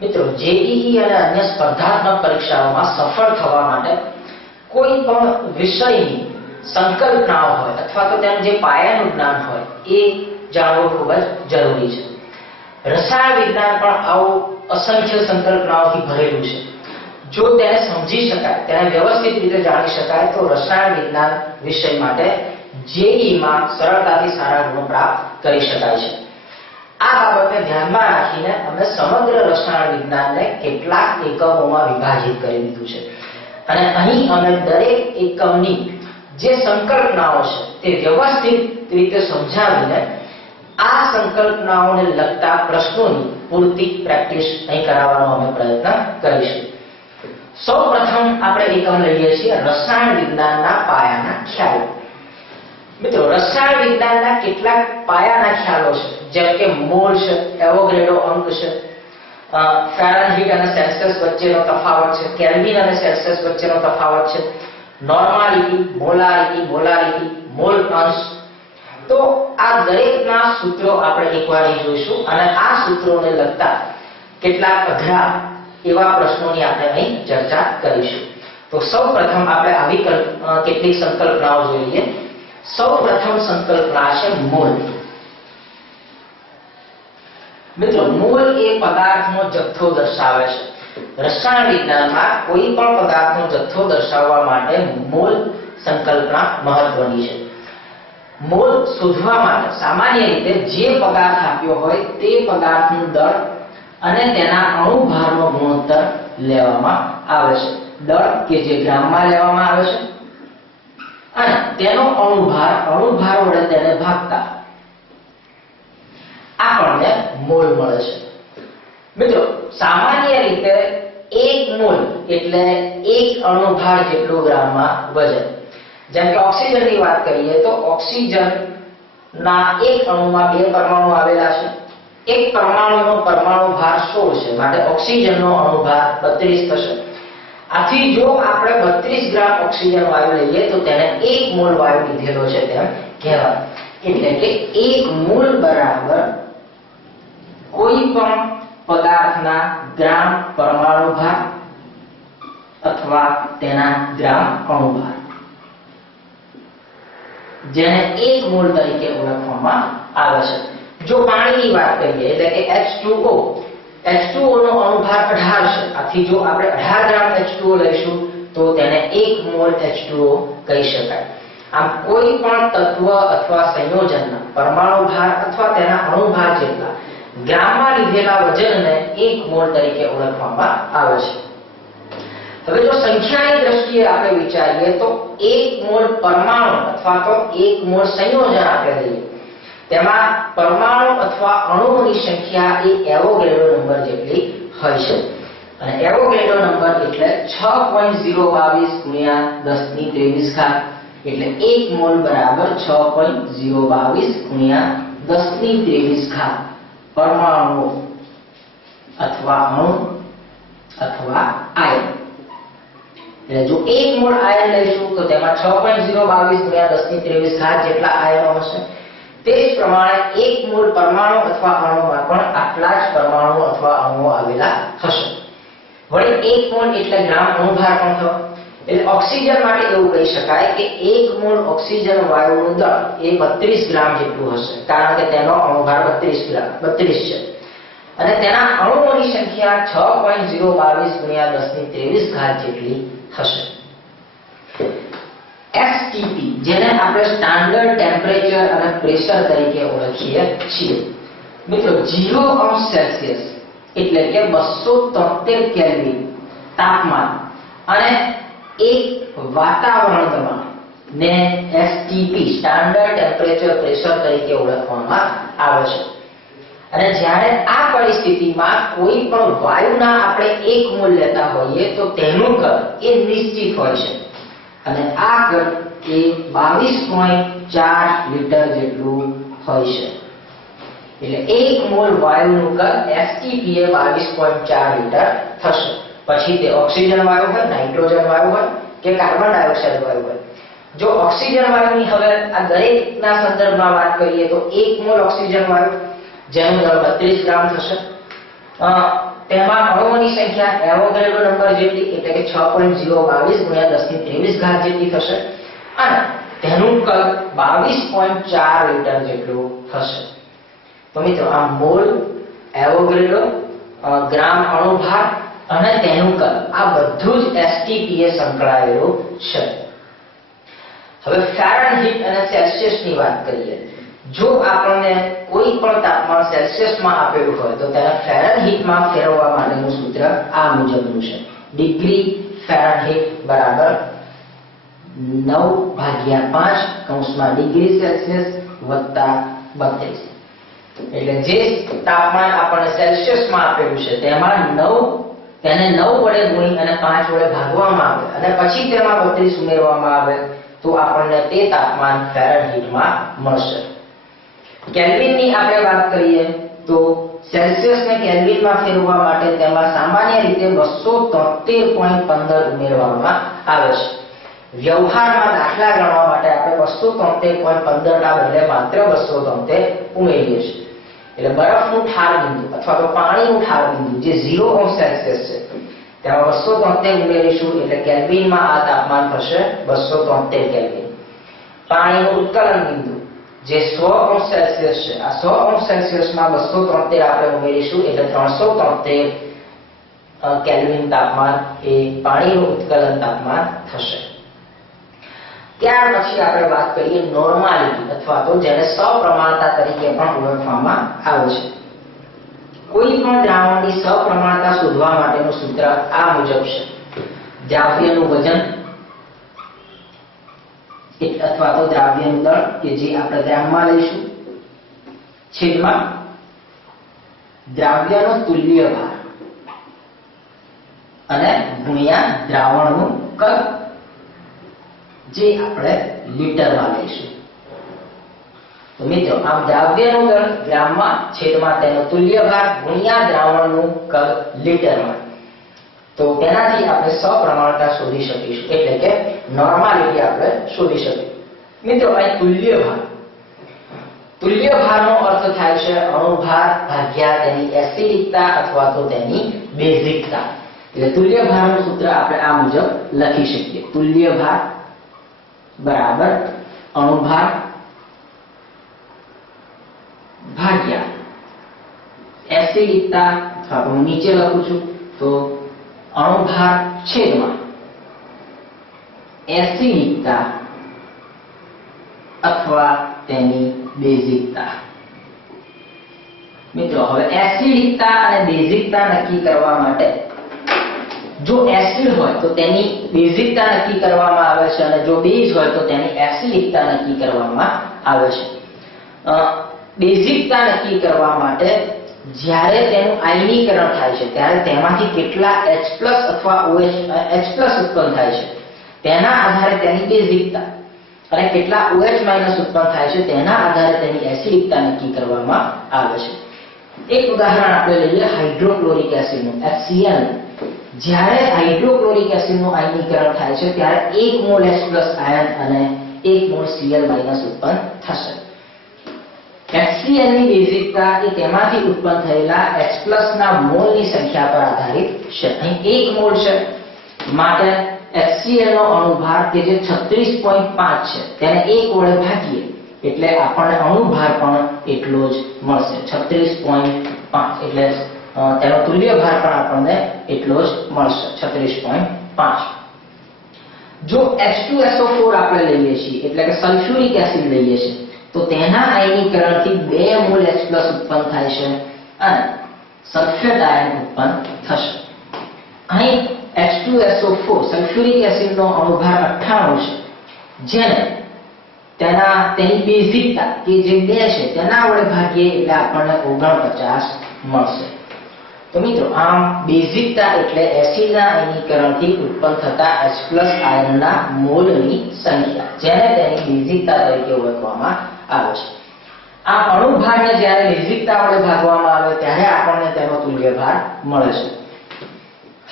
મિત્રો જેઈઈ અને અન્ય સ્પર્ધાત્મક પરીક્ષાઓમાં સફળ થવા માટે કોઈ પણ વિષયની સંકલ્પનાઓ હોય અથવા તો તેનું જે પાયાનું જ્ઞાન હોય એ જાણવું ખૂબ જ જરૂરી છે. રસાયણ વિજ્ઞાન પણ આવું અસંખ્ય સંકલ્પનાઓથી ભરેલું છે. જો તેને સમજી શકાય, તેને વ્યવસ્થિત રીતે જાણી શકાય તો રસાયણ વિજ્ઞાન વિષય માટે જેઈઈમાં સરળતાથી સારા ગુણ પ્રાપ્ત કરી શકાય છે. આ બાબતને ધ્યાનમાં રાખીને અમે સમગ્ર રસાયણ વિજ્ઞાનને કેટલાક એકમોમાં વિભાજિત કરી દીધું છે અને અહીં અમે દરેક એકમની જે સંકલ્પનાઓ છે તે વ્યવસ્થિત રીતે સમજાવીને આ સંકલ્પનાઓને લગતા પ્રશ્નોની પૂરતી પ્રેક્ટિસ અહીં કરાવવાનો અમે પ્રયત્ન કરીશું. સૌપ્રથમ આપણે એકમ લઈએ છીએ રસાયણ વિજ્ઞાનના પાયાના ખ્યાલો. મિત્રો રસાયણ વિજ્ઞાનના કેટલાક પાયાના ખ્યાલો છે, જેમ કે મોલ છે, એવોગેડ્રો અંક છે, ફેરનહીટ અને સેલ્સિયસ વચ્ચેનો તફાવત છે, કેલ્વિન અને સેલ્સિયસ વચ્ચેનો તફાવત છે, નોર્માલિટી, મોલારિટી, મોલ અંશ. તો આ દરેકના સૂત્રો આપણે એકવાર જોઈશું અને આ સૂત્રોને લગતા કેટલાક અઘરા એવા પ્રશ્નોની આપણે અહીં ચર્ચા કરીશું. તો સૌપ્રથમ આપણે આવી કેટલીક સંકલ્પનાઓ જોઈએ. સૌપ્રથમ સંકલ્પના છે મોલ. મિત્રો મોલ એ પદાર્થનો જથ્થો દર્શાવે છે. રસાયણ વિજ્ઞાનમાં કોઈ પણ પદાર્થનો જથ્થો દર્શાવવા માટે મોલ સંકલ્પના મહત્વની છે. મોલ શોધવા માટે સામાન્ય રીતે જે પદાર્થ આપ્યો હોય તે પદાર્થનું દળ અને તેના અણુભારનો ગુણોત્તર લેવામાં આવે છે. દળ કે જે ગ્રામમાં લેવામાં આવે છે અને તેનો અણુભાર વડે તેને ભાગતા આપણને મોલ મળે છે. મિત્રો સામાન્ય રીતે 1 મોલ એટલે 1 અણુભાર જેટલું ગ્રામમાં વજન. જેમ કે ઓક્સિજનની વાત કરીએ તો ઓક્સિજનના એક અણુમાં 2 પરમાણુ આવેલા છે. એક પરમાણુનો પરમાણુ ભાર 16 છે, માટે ઓક્સિજનનો અણુભાર 32 થશે. આથી જો આપણે 32 ગ્રામ ઓક્સિજન વાયુ લઈએ તો તેને 1 મોલ વાયુ લીધેલો છે તેમ કહેવાય. એટલે કે 1 મોલ બરાબર કોઈ પણ પદાર્થના ગ્રામ પરમાણુ ભાર અથવા તેના ગ્રામ અણુભાર, જેને 1 મોલ તરીકે ઓળખવામાં આવે છે. જો પાણીની વાત કરીએ એટલે કે H2O નો અણુભાર 18 છે. આથી જો આપણે 18 ગ્રામ H2O લઈશું તો તેને 1 મોલ H2O કહી શકાય. આમ કોઈ પણ તત્વ અથવા સંયોજનના પરમાણુ ભાર અથવા તેના અણુભાર જેટલા ગ્રામમાં લીધેલા વજનને 1 મોલ તરીકે ઓળખવામાં આવે છે. હવે જો સંખ્યાની દ્રષ્ટિએ આપણે વિચારીએ તો 1 મોલ પરમાણુ અથવા તો 1 મોલ સંયોજન આપણે લઈએ, તેમાં પરમાણુ અથવા અણુઓની સંખ્યા એ એવોગેડ્રો નંબર જેટલી હોય છે. અને એવોગેડ્રો નંબર એટલે 6.022 ગુણ્યા 1023 ઘાત, એટલે 1 મોલ બરાબર 6.022 ગુણ્યા 1023 ઘાત પરમાણુ અથવા અણુ અથવા આયન. એટલે જો 1 મોલ આયન લઈશું તો તેમાં 6.022 ગુણ્યા 1023 ઘાત જેટલા આયનો હશે. તે જ પ્રમાણે 1 મોલ પરમાણુ અથવા અણુમાં પણ આટલા જ પરમાણુ અથવા અણુઓ આવેલા હશે. વળી 1 મોલ એટલે ગ્રામ અણુભાર પણ થયો. એટલે ઓક્સિજન માટે એવું કહી શકાય કે 1 મોલ ઓક્સિજન વાયુનું દળ એ 32 ગ્રામ જેટલું હશે, કારણ કે તેનો અણુભાર 32 છે અને તેના અણુઓની સંખ્યા 6.022 ગુણ્યા 1023 ઘાત જેટલી હશે. STP જેને આપણે સ્ટાન્ડર્ડ ટેમ્પરેચર અને પ્રેશર તરીકે ઓળખીએ છીએ. મિત્રો 0 સેલ્સિયસ એટલે કે 273 કેલ્વિન તાપમાન અને 1 વાતાવરણ દબાણ ને STP સ્ટાન્ડર્ડ ટેમ્પરેચર પ્રેશર તરીકે ઓળખવામાં આવે છે. અને જ્યારે આ પરિસ્થિતિમાં કોઈ પણ વાયુના આપણે 1 મોલ લેતા હોઈએ તો તેનું કદ એ નિશ્ચિત હોય છે અને આ કદ એ 22.4 લીટર જેટલું હોય છે. એટલે 1 મોલ વાયુનું કદ STP એ 22.4 લીટર થશે. પછી તે ઓક્સિજન વાયુ હોય, નાઇટ્રોજન વાયુ હોય કે કાર્બન ડાયોક્સાઇડ વાયુ હોય. જો ઓક્સિજન વાયુની હવે આ દરેકના સંદર્ભમાં વાત કરીએ તો 1 મોલ ઓક્સિજન વાયુ જેનું દળ 32 ગ્રામ થશે. તેમાં અણુઓની સંખ્યા એવોગેડ્રો નંબર જેટલી એટલે કે 6.022 ગુણ્યા 1023 ઘાત જેટલી થશે અને તેનું કદ 22.4 લીટર જેટલું થશે. તો મિત્રો આ મોલ, એવોગેડ્રો, ગ્રામ અણુભાર અને તેનું કદ આ બધું જ એસટીપી એ સંકળાયેલું છે. હવે ફેરનહીટ અને સેલ્સિયસ ની વાત કરીએ. જો આપણને કોઈ પણ તાપમાન સેલ્સિયસમાં આપેલું હોય તો તેને ફેરનહીટમાં ફેરવવા માટેનું સૂત્ર આ મુજબનું છે. ડિગ્રી ફેરનહીટ બરાબર 9/5 કૌંસમાં ડિગ્રી સેલ્સિયસ વત્તા 32. એટલે જે તાપમાન આપણને સેલ્સિયસમાં આપેલું છે તેમાં 9 વડે ગુણી અને 5 વડે ભાગવામાં આવે અને પછી તેમાં 32 ઉમેરવામાં આવે તો આપણને તે તાપમાન ફેરનહીટમાં મળશે. કેલ્વિનની આપણે વાત કરીએ તો સેલ્સિયસને કેલ્વિનમાં ફેરવવા માટે તેમાં સામાન્ય રીતે 273.15 ઉમેરવામાં આવે છે. વ્યવહારમાં દાખલા ગણવા માટે આપણે 273.15 ના બદલે માત્ર 273 ઉમેરીએ છીએ. એટલે બરફનું ઠાર બિંદુ અથવા તો પાણીનું ઠાર બિંદુ જે 0 સેલ્સિયસ છે તેમાં 273 ઉમેરીશું એટલે કેલ્વિનમાં આ તાપમાન થશે 273 કેલ્વિન. પાણીનું ઉત્કલન બિંદુ જે 100 સેલ્સિયસ છે આ 100 સેલ્સિયસમાં 273 આપણે ઉમેરીશું એટલે 373 કેલ્વિન તાપમાન એ પાણીનું ઉત્કલન તાપમાન થશે. ત્યાર પછી આપણે વાત કરીએ નોર્માલિટી અથવા તો જેને સપ્રમાણતા તરીકે પણ ઓળખવામાં આવે છે. કોઈ પણ દ્રાવણની સપ્રમાણતા શોધવા માટેનું સૂત્ર આ મુજબ છે. દ્રાવ્યનું વજન અથવા તો દ્રાવ્યનું દળ કે જે આપણે ગ્રામમાં લઈશું છેદમાં દ્રાવ્યનો તુલ્ય ભાર અને ગુણ્યા દ્રાવણનું કદ જે આપણે લીટરમાં લઈશું. તો મિત્રો આમ દ્રાવ્યનું દળ ગ્રામમાં છેદમાં તેનો તુલ્ય ભાર ગુણ્યા દ્રાવણનું કદ લીટરમાં. તો તેનાથી આપણે સપ્રમાણતા શોધી શકીશું એટલે કે નોર્માલિટી આપણે શોધી શકીએ. મિત્રો અહીં તુલ્ય ભારનો અર્થ થાય છે અણુભાર ભાગ્યા તેની એસિડિકતા અથવા તો તેની બેઝિકતા. એટલે તુલ્ય ભારનું સૂત્ર આપણે આ મુજબ લખી શકીએ. તુલ્ય ભાર બરાબર અણુભાર ભાગ્યા એસિડિકતા અથવા તો હું નીચે લખું છું તો અણુભાર છેદમાં એસિડિકતા અથવા તેની બેઝિકતા. મિત્રો હવે એસિડિકતા અને બેઝિકતા નક્કી કરવા માટે જો એસિડ હોય તો તેની બેઝિકતા નક્કી કરવામાં આવે છે અને જો બેઝ હોય તો તેની એસિડિકતા નક્કી કરવામાં આવે છે. બેઝિકતા નક્કી કરવા માટે જ્યારે તેનું આયનીકરણ થાય છે ત્યારે તેમાંથી કેટલા H+ અથવા OH ઉત્પન્ન થાય છે તેના આધારે તેની બેઝિકતા અને કેટલા OH- ઉત્પન્ન થાય છે તેના આધારે તેની એસિડિકતા નક્કી કરવામાં આવે છે. એક ઉદાહરણ આપણે લઈએ હાઇડ્રોક્લોરિક એસિડનું HCl. જ્યારે હાઇડ્રોક્લોરિક એસિડનું આયનીકરણ થાય છે ત્યારે 1 મોલ H+ આયન અને 1 મોલ Cl- ઉત્પન્ન થશે. HCl ની બેઝિકતા એ તેમાંથી ઉત્પન્ન થયેલા H+ ના મોલની સંખ્યા પર આધારિત છે. અહીં 1 મોલ છે માટે HCl નો અણુભાર કે જે 36.5 છે તેને 1 વડે ભાગીએ એટલે આપણને અણુભાર પણ એટલો જ મળશે 36.5 એટલે તેનો તુલ્ય ભાર પણ આપણને એટલો જ મળશે 36.5. જો H2SO4 આપણે લઈએ છીએ એટલે કે સલ્ફ્યુરિક એસિડ લઈએ છીએ તો તેના આયનીકરણથી 2 મોલ H+ ઉત્પન્ન થાય છે અને સલ્ફેટ આયન ઉત્પન્ન થશે. અહીં H2SO4 સલ્ફ્યુરિક એસિડનો અણુભાર 98 છે જેને તેની બેઝિકતા કે જે 2 છે તેના વડે ભાગીએ એટલે આપણને 49 મળશે. તો મિત્રો આમ બેઝિકતા એટલે એસિડના આયનીકરણથી ઉત્પન્ન થતા H+ આયનના મોલની સંખ્યા જેને તેની બેઝિકતા તરીકે ઓળખવામાં આવે છે. આ અણુભારને જ્યારે બેઝિકતા વડે ભાગવામાં આવે ત્યારે આપણને તેનો તુલ્ય ભાર મળે છે.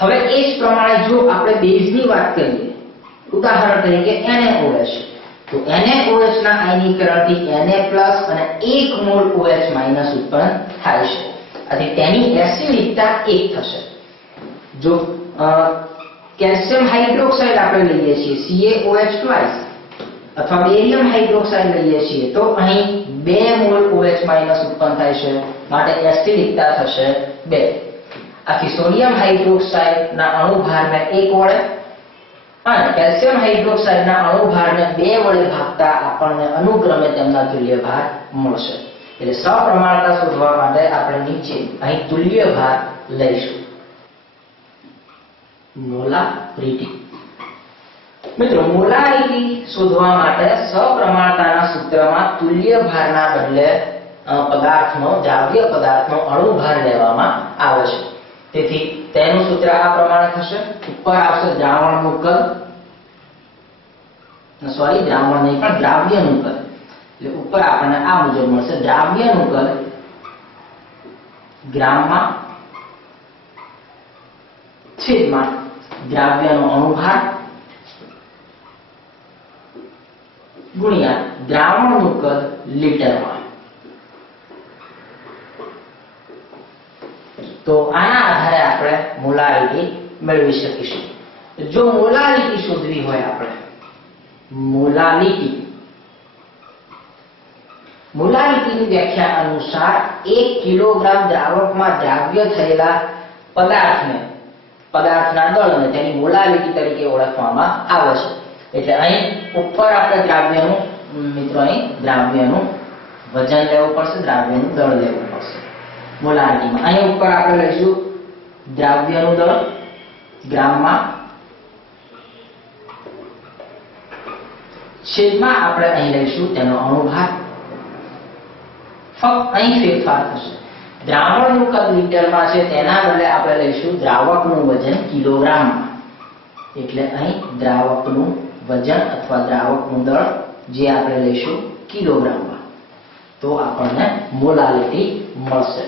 હવે એ જ પ્રમાણે જો આપણે બેઝની વાત કરીએ ઉદાહરણ તરીકે NaOH તો NaOH ના આયનીકરણથી Na+ અને 1 મોલ OH- ઉત્પન્ન થાય છે. આથી તેની એસિડિકતા 1 થશે. જો કેલ્શિયમ હાઇડ્રોક્સાઇડ આપણે લઈએ છીએ CaOH ટ્વાઇસ અથવા બેરિયમ હાઇડ્રોક્સાઇડ લઈએ છીએ તો અહીં 2 મોલ OH- ઉત્પન્ન થાય છે, માટે એસિડિકતા થશે 2. આથી સોડિયમ હાઇડ્રોક્સાઇડના અણુભારને 1 વડે અને કેલ્શિયમ હાઇડ્રોક્સાઇડના અણુભારને 2 વડે ભાગતા આપણને અનુક્રમે તેમના તુલ્ય ભાર મળશે. એટલે સપ્રમાણતા શોધવા માટે આપણે નીચે અહીં તુલ્ય ભાર લઈશું. મોલારિટી. મિત્રો, મોલારિટી શોધવા માટે સપ્રમાણતાના સૂત્રમાં તુલ્ય ભારના બદલે દ્રાવ્ય પદાર્થનો અણુભાર લેવામાં આવે છે. તેથી તેનું સૂત્ર આ પ્રમાણે થશે. ઉપર આવશે દ્રાવણનું કદ, દ્રાવણ નહીં પણ દ્રાવ્યનું કદ. એટલે ઉપર આપણને આ મુજબ મળશે. દ્રાવ્યનું કદ ગ્રામમાં છેદમાં દ્રાવ્યનો અણુભાર ગુણ્યા દ્રાવણનું કદ લીટરમાં. તો આના આધારે આપણે મોલારિટી મેળવી શકીશું. જો મોલારિટી શોધવી હોય આપણે મોલારિટીની વ્યાખ્યા અનુસાર 1 કિલોગ્રામ દ્રાવકમાં દ્રાવ્ય થયેલા પદાર્થના દળને તેની મોલારિટી તરીકે ઓળખવામાં આવે છે. એટલે અહીં ઉપર આપણે દ્રાવ્યનું વજન લેવું પડશે, દ્રાવ્યનું દળ લેવું પડશે મોલારિટીમાં. અહીં ઉપર આપણે લઈશું દ્રાવ્યનું દળ ગ્રામમાં છેદમાં આપણે અહીં લઈશું તેનો અણુભાર. ફક્ત અહીં ફેરફાર થશે. દ્રાવણનું કદ લીટરમાં છે તેના બદલે આપણે લઈશું દ્રાવકનું વજન કિલોગ્રામમાં. એટલે અહીં દ્રાવકનું વજન અથવા દ્રાવકનું દળ જે આપણે લઈશું કિલોગ્રામમાં. તો આપણને મોલારિટી મળશે.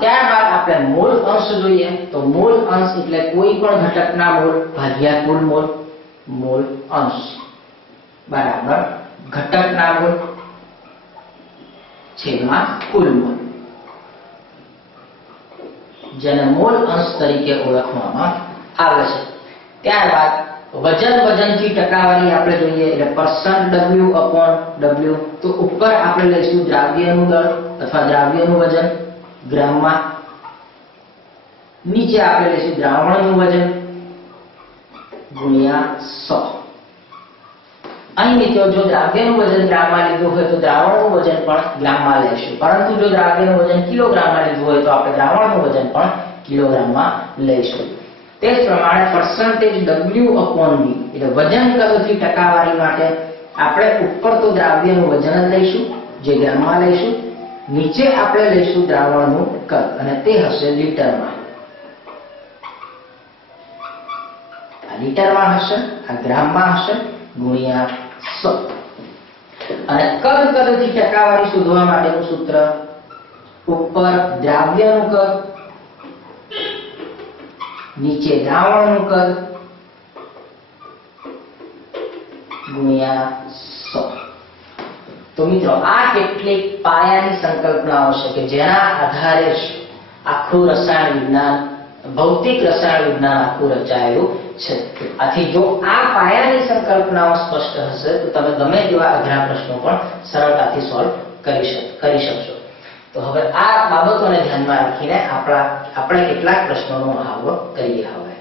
ત્યારબાદ આપણે મોલ અંશ જોઈએ. તો મોલ અંશ એટલે કોઈ પણ ઘટકના મોલ ભાગ્યા કુલ મોલ. મોલ અંશ બરાબર ઘટકના મોલ છેદમાં કુલ મોલ, જેને મોલ અંશ તરીકે ઓળખવામાં આવે છે. ત્યારબાદ વજનથી ટકાવારી આપણે જોઈએ એટલે %W/W. તો ઉપર આપણે લઈશું દ્રાવ્યનું દળ અથવા દ્રાવ્યનું વજન ગ્રામમાં. નીચે આપણે લઈશું દ્રાવણનું વજન ગુણ્યા 100. અહીં મિત્રો જો દ્રાવ્યનું વજન ગ્રામમાં લીધું હોય તો દ્રાવણનું વજન પણ ગ્રામમાં લઈશું, પરંતુ જો દ્રાવ્યનું વજન કિલોગ્રામમાં લીધું હોય તો આપણે દ્રાવણનું વજન પણ કિલોગ્રામમાં લઈશું. તે જ પ્રમાણે %W/V એટલે વજન કદથી ટકાવારી માટે આપણે ઉપર તો દ્રાવ્યનું વજન જ લઈશું જે ગ્રામમાં લઈશું, નીચે આપણે લઈશું દ્રાવણનું કદ અને તે હશે લીટરમાં. આ લીટરમાં હશે, આ ગ્રામમાં હશે ગુણ્યા 100. અને કદથી ટકાવારી શોધવા માટેનું સૂત્ર ઉપર દ્રાવ્યનું કદ નીચે દ્રાવણનું કદ ગુણ્યા 100. તો મિત્રો આ કેટલીક પાયાની સંકલ્પનાઓ છે કે જેના આધારે આખું રસાયણ વિજ્ઞાન, ભૌતિક રસાયણ વિજ્ઞાન આખું રચાયેલું છે. આથી જો આ પાયાની સંકલ્પનાઓ સ્પષ્ટ હશે તો તમે ગમે તેવા અઘરા પ્રશ્નો પણ સરળતાથી સોલ્વ કરી શકશો. તો હવે આ બાબતોને ધ્યાનમાં રાખીને આપણે કેટલાક પ્રશ્નોનો મહાવરો કરીએ. હવે